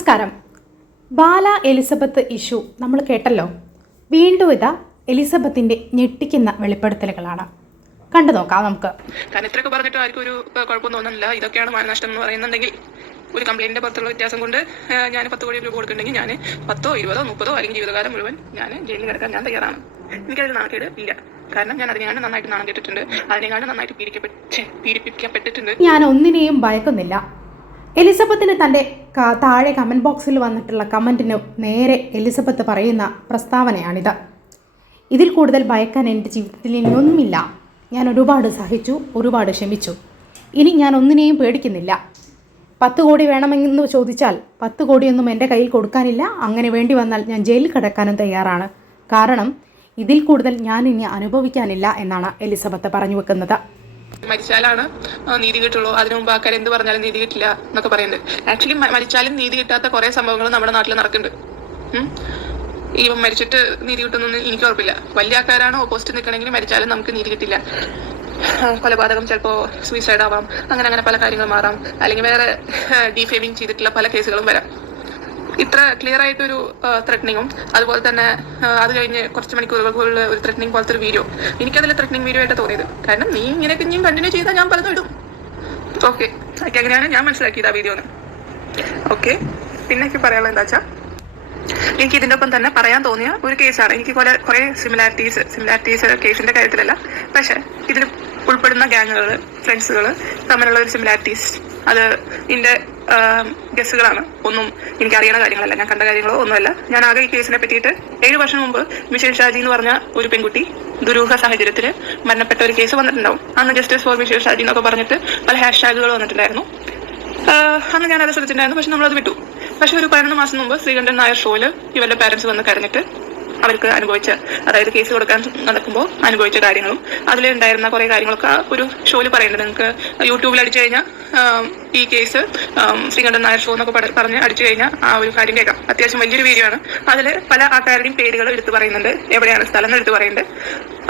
നമസ്കാരം. ബാല Elizabeth issue നമ്മൾ കേട്ടല്ലോ. വീണ്ടും ഇതാ എലിസബത്തിന്റെ ഞെട്ടിക്കുന്ന വെളിപ്പെടുത്തലുകളാണ്. കണ്ടു നോക്കാം നമുക്ക്. കാരണം ഇത്രയൊക്കെ പറഞ്ഞിട്ട് ആർക്കും ഒരു കുഴപ്പമൊന്നും തോന്നുന്നില്ല. ഇതൊക്കെയാണ് മാനനഷ്ടം എന്ന് പറയുന്നുണ്ടെങ്കിൽ ഒരു കംപ്ലൈന്റിന്റെ പുറത്തുള്ള വ്യത്യാസം കൊണ്ട് ഞാൻ 10 കോടി രൂപ കൊടുക്കുന്നുണ്ടെങ്കിൽ ഞാൻ 10, 20, 30 അല്ലെങ്കിൽ ജീവിതകാലം മുഴുവൻ ഞാൻ ജയിലിൽ കിടക്കാൻ ഞാൻ തയ്യാറാണ്. എനിക്കതിൽ നാണക്കേട് ഇല്ല. കാരണം ഞാൻ അതിനെയാണ് നന്നായിട്ട് നാണം കേട്ടിട്ടുണ്ട്. അതിനെക്കാളും നന്നായിട്ട് പീഡിപ്പിക്കപ്പെട്ടിട്ടുണ്ട്. ഞാൻ ഒന്നിനെയും ഭയക്കുന്നില്ല. എലിസബത്തിന് തൻ്റെ താഴെ കമൻറ്റ് ബോക്സിൽ വന്നിട്ടുള്ള കമൻറ്റിന് നേരെ എലിസബത്ത് പറയുന്ന പ്രസ്താവനയാണിത്. ഇതിൽ കൂടുതൽ ഭയക്കാൻ എൻ്റെ ജീവിതത്തിൽ ഇനിയൊന്നുമില്ല. ഞാൻ ഒരുപാട് സഹിച്ചു, ഒരുപാട് ക്ഷമിച്ചു. ഇനി ഞാൻ ഒന്നിനെയും പേടിക്കുന്നില്ല. 10 കോടി വേണമെന്ന് ചോദിച്ചാൽ 10 കോടിയൊന്നും എൻ്റെ കയ്യിൽ കൊടുക്കാനില്ല. അങ്ങനെ വേണ്ടി വന്നാൽ ഞാൻ ജയിലിൽ കിടക്കാനും തയ്യാറാണ്. കാരണം ഇതിൽ കൂടുതൽ ഞാൻ ഇനി അനുഭവിക്കാനില്ല എന്നാണ് എലിസബത്ത് പറഞ്ഞു വെക്കുന്നത്. മരിച്ചാലാണ് നീതി കിട്ടുള്ളൂ, അതിനു മുമ്പ് ആൾക്കാർ എന്ത് പറഞ്ഞാലും നീതി കിട്ടില്ല എന്നൊക്കെ പറയുന്നുണ്ട്. ആക്ച്വലി മരിച്ചാലും നീതി കിട്ടാത്ത കുറെ സംഭവങ്ങൾ നമ്മുടെ നാട്ടിൽ നടക്കുന്നുണ്ട്. ഈ മരിച്ചിട്ട് നീതി കിട്ടുന്നൊന്നും എനിക്ക് ഉറപ്പില്ല. വലിയ ആൾക്കാരാണ് ഓപ്പോസിറ്റ് നിൽക്കണമെങ്കിൽ മരിച്ചാലും നമുക്ക് നീതി കിട്ടില്ല. കൊലപാതകം, ചിലപ്പോൾ സൂയിസൈഡ് ആവാം, അങ്ങനെ പല കാര്യങ്ങൾ മാറാം. അല്ലെങ്കിൽ വേറെ ഡീഫേമിങ് ചെയ്തിട്ടുള്ള പല കേസുകളും വരാം. ഇത്ര ക്ലിയർ ആയിട്ടൊരു ത്രെറ്റനിങ്ങും അതുപോലെ തന്നെ അത് കഴിഞ്ഞ് കുറച്ച് മണിക്കൂറുകൾക്കുള്ള ഒരു ത്രെറ്റനിങ് പോലത്തെ ഒരു വീഡിയോ, എനിക്കതിൽ ത്രെറ്റനിങ് വീഡിയോ ആയിട്ട് തോന്നിയത്. കാരണം നീ ഇങ്ങനെയൊക്കെ ഇനിയും കണ്ടിന്യൂ ചെയ്താൽ ഞാൻ പലതും ഇടും. ഓക്കെ, അങ്ങനെയാണ് ഞാൻ മനസ്സിലാക്കിയത് ആ വീഡിയോന്ന്. ഓക്കെ, പിന്നെ എനിക്ക് പറയാനുള്ളത് എന്താ വെച്ചാൽ, എനിക്ക് ഇതിൻ്റെ ഒപ്പം തന്നെ പറയാൻ തോന്നിയ ഒരു കേസാണ്. എനിക്ക് കുറെ സിമിലാരിറ്റീസ് കേസിന്റെ കാര്യത്തിലല്ല, പക്ഷെ ഇതിൽ ഉൾപ്പെടുന്ന ഗ്യാങ്ങുകൾ, ഫ്രണ്ട്സുകൾ തമ്മിലുള്ള ഒരു സിമിലാരിറ്റീസ്, അത് ഇതിന്റെ ഗസ്സുകളാണ്. ഒന്നും എനിക്ക് അറിയുന്ന കാര്യങ്ങളല്ല, ഞാൻ കണ്ട കാര്യങ്ങളോ ഒന്നുമല്ല. ഞാൻ ആകെ ഈ കേസിനെ പറ്റിയിട്ട് 7 വർഷം മുമ്പ് മിഷേൽ ഷാജി എന്ന് പറഞ്ഞ ഒരു പെൺകുട്ടി ദുരൂഹ സാഹചര്യത്തിൽ മരണപ്പെട്ട ഒരു കേസ് വന്നിട്ടുണ്ടാവും. അന്ന് ജസ്റ്റിസ് ഫോർ മിഷേൽ ഷാജി എന്നൊക്കെ പറഞ്ഞിട്ട് പല #കൾ വന്നിട്ടുണ്ടായിരുന്നു. അന്ന് ഞാൻ അത് ശ്രദ്ധിച്ചിട്ടുണ്ടായിരുന്നു, പക്ഷെ നമ്മളത് വിട്ടു. പക്ഷെ ഒരു 11 മാസം മുമ്പ് ശ്രീകണ്ഠൻ നായർ ഷോയില് ഇവരുടെ പാരന്റ്സ് വന്ന് കരഞ്ഞിട്ട് അവർക്ക് അനുഭവിച്ച, അതായത് കേസ് കൊടുക്കാൻ നടക്കുമ്പോൾ അനുഭവിച്ച കാര്യങ്ങളും അതിലുണ്ടായിരുന്ന കുറെ കാര്യങ്ങളൊക്കെ ആ ഒരു ഷോയിൽ പറയുന്നുണ്ട്. നിങ്ങൾക്ക് യൂട്യൂബിൽ അടിച്ചു കഴിഞ്ഞാൽ ഈ കേസ് ശ്രീകണ്ഠൻ നായർ ഷോ എന്നൊക്കെ പറഞ്ഞ് അടിച്ചു കഴിഞ്ഞാൽ ആ ഒരു കാര്യം കേൾക്കാം. അത്യാവശ്യം വലിയൊരു വീഡിയോ ആണ്. അതിൽ പല ആൾക്കാരുടെയും പേരുകൾ എടുത്തു പറയുന്നുണ്ട്, എവിടെയാണ് സ്ഥലം എടുത്തു പറയുന്നുണ്ട്.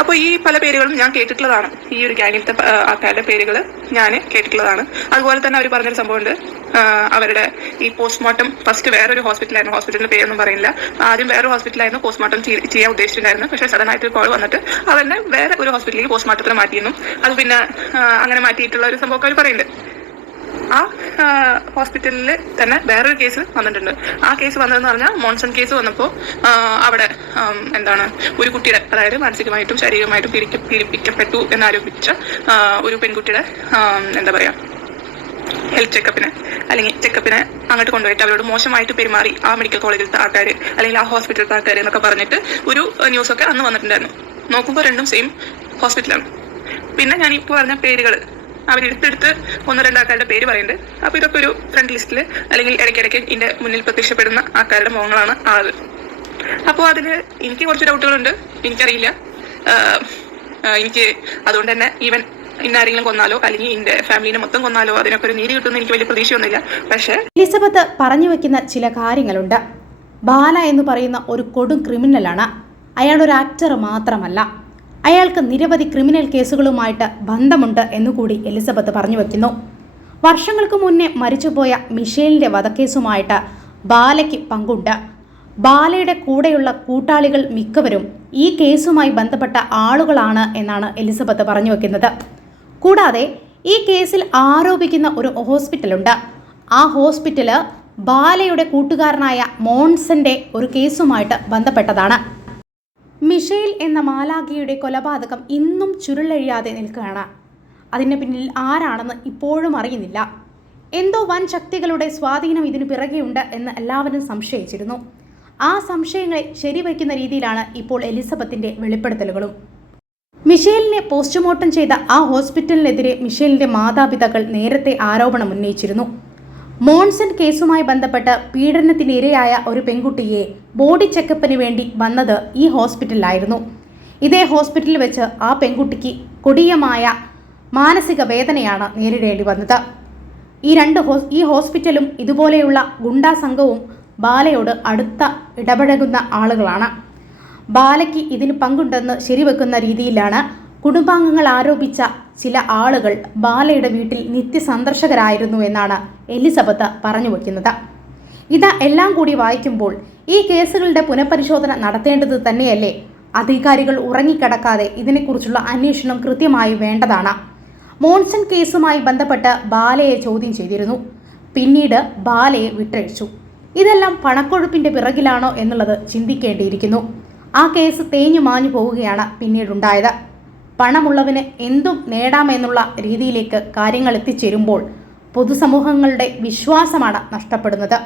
അപ്പോൾ ഈ പല പേരുകളും ഞാൻ കേട്ടിട്ടുള്ളതാണ്. ഈ ഒരു ഗ്യാങ്ങിലത്തെ ആൾക്കാരുടെ പേരുകൾ ഞാൻ കേട്ടിട്ടുള്ളതാണ്. അതുപോലെ തന്നെ അവർ പറഞ്ഞൊരു സംഭവമുണ്ട്, അവരുടെ ഈ പോസ്റ്റ്മോർട്ടം ഫസ്റ്റ് വേറൊരു ഹോസ്പിറ്റലായിരുന്നു, ഹോസ്പിറ്റലിന്റെ പേരൊന്നും പറയില്ല. ആദ്യം വേറൊരു ഹോസ്പിറ്റലായിരുന്നു പോസ്റ്റ്മോർട്ടം ചെയ്യാൻ ഉദ്ദേശിച്ചിട്ടുണ്ടായിരുന്നു. പക്ഷേ സഡനായിട്ട് കോൾ വന്നിട്ട് അവരെ വേറെ ഒരു ഹോസ്പിറ്റലിലേക്ക് പോസ്റ്റ്മോർട്ടത്തിന് മാറ്റിയിരുന്നു. അത് പിന്നെ അങ്ങനെ മാറ്റിയിട്ടുള്ള ഒരു സംഭവമൊക്കെ അവർ പറയുന്നുണ്ട്. ആ ഹോസ്പിറ്റലിൽ തന്നെ വേറൊരു കേസ് വന്നിട്ടുണ്ട്. ആ കേസ് വന്നതെന്ന് പറഞ്ഞാൽ മോൺസൺ കേസ് വന്നപ്പോൾ അവിടെ എന്താണ് ഒരു കുട്ടിയുടെ, അതായത് മാനസികമായിട്ടും ശാരീരികമായിട്ടും പീഡിപ്പിക്കപ്പെട്ടു എന്നാരോപിച്ച ഒരു പെൺകുട്ടിയുടെ എന്താ പറയാ ഹെൽത്ത് ചെക്കപ്പിനെ അങ്ങോട്ട് കൊണ്ടുപോയിട്ട് അവരോട് മോശമായിട്ട് പെരുമാറി ആ മെഡിക്കൽ കോളേജിലത്തെ ആൾക്കാർ അല്ലെങ്കിൽ ആ ഹോസ്പിറ്റലിലത്തെ ആൾക്കാർ എന്നൊക്കെ പറഞ്ഞിട്ട് ഒരു ന്യൂസൊക്കെ അന്ന് വന്നിട്ടുണ്ടായിരുന്നു. നോക്കുമ്പോൾ രണ്ടും സെയിം ഹോസ്പിറ്റലാണ്. പിന്നെ ഞാൻ ഇപ്പോൾ പറഞ്ഞ പേരുകൾ അവരെടുത്തെടുത്ത് 1-2 ആൾക്കാരുടെ പേര് പറയുന്നുണ്ട്. അപ്പോൾ ഇതൊക്കെ ഒരു ഫ്രണ്ട് ലിസ്റ്റിൽ അല്ലെങ്കിൽ ഇടയ്ക്കിടയ്ക്ക് ഇതിന്റെ മുന്നിൽ പ്രത്യക്ഷപ്പെടുന്ന ആൾക്കാരുടെ മുഖങ്ങളാണ് ആള്. അപ്പോൾ അതിൽ എനിക്ക് കുറച്ച് ഡൗട്ടുകളുണ്ട്. എനിക്കറിയില്ല, എനിക്ക് അതുകൊണ്ട് തന്നെ ഈവൻ ഇന്നാരെങ്കിലും കൊന്നാലോ അല്ലെങ്കിൽ എന്റെ ഫാമിലിനെ മൊത്തം കൊന്നാലോ അതിനൊക്കെ ഒരു നീതി കിട്ടുമെന്ന് എനിക്ക് വലിയ പ്രതീക്ഷയൊന്നുമില്ല. പക്ഷേ എലിസബത്ത് പറഞ്ഞു വെക്കുന്ന ചില കാര്യങ്ങളുണ്ട്. ബാല എന്ന് പറയുന്ന ഒരു കൊടും ക്രിമിനലാണ്. അയാൾ ഒരു ആക്ടർ മാത്രമല്ല, അയാൾക്ക് നിരവധി ക്രിമിനൽ കേസുകളുമായിട്ട് ബന്ധമുണ്ട് എന്നുകൂടി എലിസബത്ത് പറഞ്ഞു വയ്ക്കുന്നു. വർഷങ്ങൾക്ക് മുന്നേ മരിച്ചുപോയ മിഷേലിന്റെ വധക്കേസുമായിട്ട് ബാലയ്ക്ക് പങ്കുണ്ട്. ബാലയുടെ കൂടെയുള്ള കൂട്ടാളികൾ മിക്കവരും ഈ കേസുമായി ബന്ധപ്പെട്ട ആളുകളാണ് എന്നാണ് എലിസബത്ത് പറഞ്ഞു വയ്ക്കുന്നത്. കൂടാതെ ഈ കേസിൽ ആരോപിക്കുന്ന ഒരു ഹോസ്പിറ്റലുണ്ട്. ആ ഹോസ്പിറ്റല് ബാലയുടെ കൂട്ടുകാരനായ മോൺസന്റെ ഒരു കേസുമായിട്ട് ബന്ധപ്പെട്ടതാണ്. മിഷേൽ എന്ന മാലാഖയുടെ കൊലപാതകം ഇന്നും ചുരുളഴിയാതെ നിൽക്കുകയാണ്. അതിന് പിന്നിൽ ആരാണെന്ന് ഇപ്പോഴും അറിയുന്നില്ല. എന്തോ വൻ ശക്തികളുടെ സ്വാധീനം ഇതിനു പിറകെയുണ്ട് എന്ന് എല്ലാവരും സംശയിച്ചിരുന്നു. ആ സംശയങ്ങളെ ശരിവയ്ക്കുന്ന രീതിയിലാണ് ഇപ്പോൾ എലിസബത്തിന്റെ വെളിപ്പെടുത്തലുകളും. മിഷേലിനെ പോസ്റ്റ്മോർട്ടം ചെയ്ത ആ ഹോസ്പിറ്റലിനെതിരെ മിഷേലിന്റെ മാതാപിതാക്കൾ നേരത്തെ ആരോപണം ഉന്നയിച്ചിരുന്നു. മോൺസൺ കേസുമായി ബന്ധപ്പെട്ട് പീഡനത്തിനിരയായ ഒരു പെൺകുട്ടിയെ ബോഡി ചെക്കപ്പിന് വേണ്ടി വന്നത് ഈ ഹോസ്പിറ്റലിലായിരുന്നു. ഇതേ ഹോസ്പിറ്റലിൽ വെച്ച് ആ പെൺകുട്ടിക്ക് കൊടിയമായ മാനസിക വേദനയാണ് നേരിടേണ്ടി വന്നത്. ഈ ഹോസ്പിറ്റലും ഇതുപോലെയുള്ള ഗുണ്ടാ സംഘവും ബാലയോട് അടുത്ത ഇടപഴകുന്ന ആളുകളാണ്. ബാലയ്ക്ക് ഇതിന് പങ്കുണ്ടെന്ന് ശരിവെക്കുന്ന രീതിയിലാണ് കുടുംബാംഗങ്ങൾ ആരോപിച്ച ചില ആളുകൾ ബാലയുടെ വീട്ടിൽ നിത്യസന്ദർശകരായിരുന്നു എന്നാണ് എലിസബത്ത് പറഞ്ഞു വയ്ക്കുന്നത്. എല്ലാം കൂടി വായിക്കുമ്പോൾ ഈ കേസുകളുടെ പുനഃപരിശോധന നടത്തേണ്ടത് തന്നെയല്ലേ? അധികാരികൾ ഉറങ്ങിക്കിടക്കാതെ ഇതിനെക്കുറിച്ചുള്ള അന്വേഷണം കൃത്യമായി വേണ്ടതാണ്. മോൺസൺ കേസുമായി ബന്ധപ്പെട്ട് ബാലയെ ചോദ്യം ചെയ്തിരുന്നു. പിന്നീട് ബാലയെ വിട്ടയച്ചു. ഇതെല്ലാം പണക്കൊഴുപ്പിന്റെ പിറകിലാണോ എന്നുള്ളത് ചിന്തിക്കേണ്ടിയിരിക്കുന്നു. ആ കേസ് തേഞ്ഞു മാഞ്ഞു പോവുകയാണ് പിന്നീടുണ്ടായത്. പണമുള്ളവന് എന്തും നേടാമെന്നുള്ള രീതിയിലേക്ക് കാര്യങ്ങൾ എത്തിച്ചേരുമ്പോൾ പൊതുസമൂഹങ്ങളുടെ വിശ്വാസമാണ് നഷ്ടപ്പെടുന്നത്.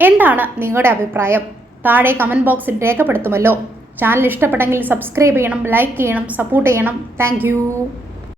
എന്താണ് നിങ്ങളുടെ അഭിപ്രായം? താഴെ കമൻറ്റ് ബോക്സിൽ രേഖപ്പെടുത്തുമല്ലോ. ചാനൽ ഇഷ്ടപ്പെട്ടെങ്കിൽ സബ്സ്ക്രൈബ് ചെയ്യണം, ലൈക്ക് ചെയ്യണം, സപ്പോർട്ട് ചെയ്യണം. താങ്ക്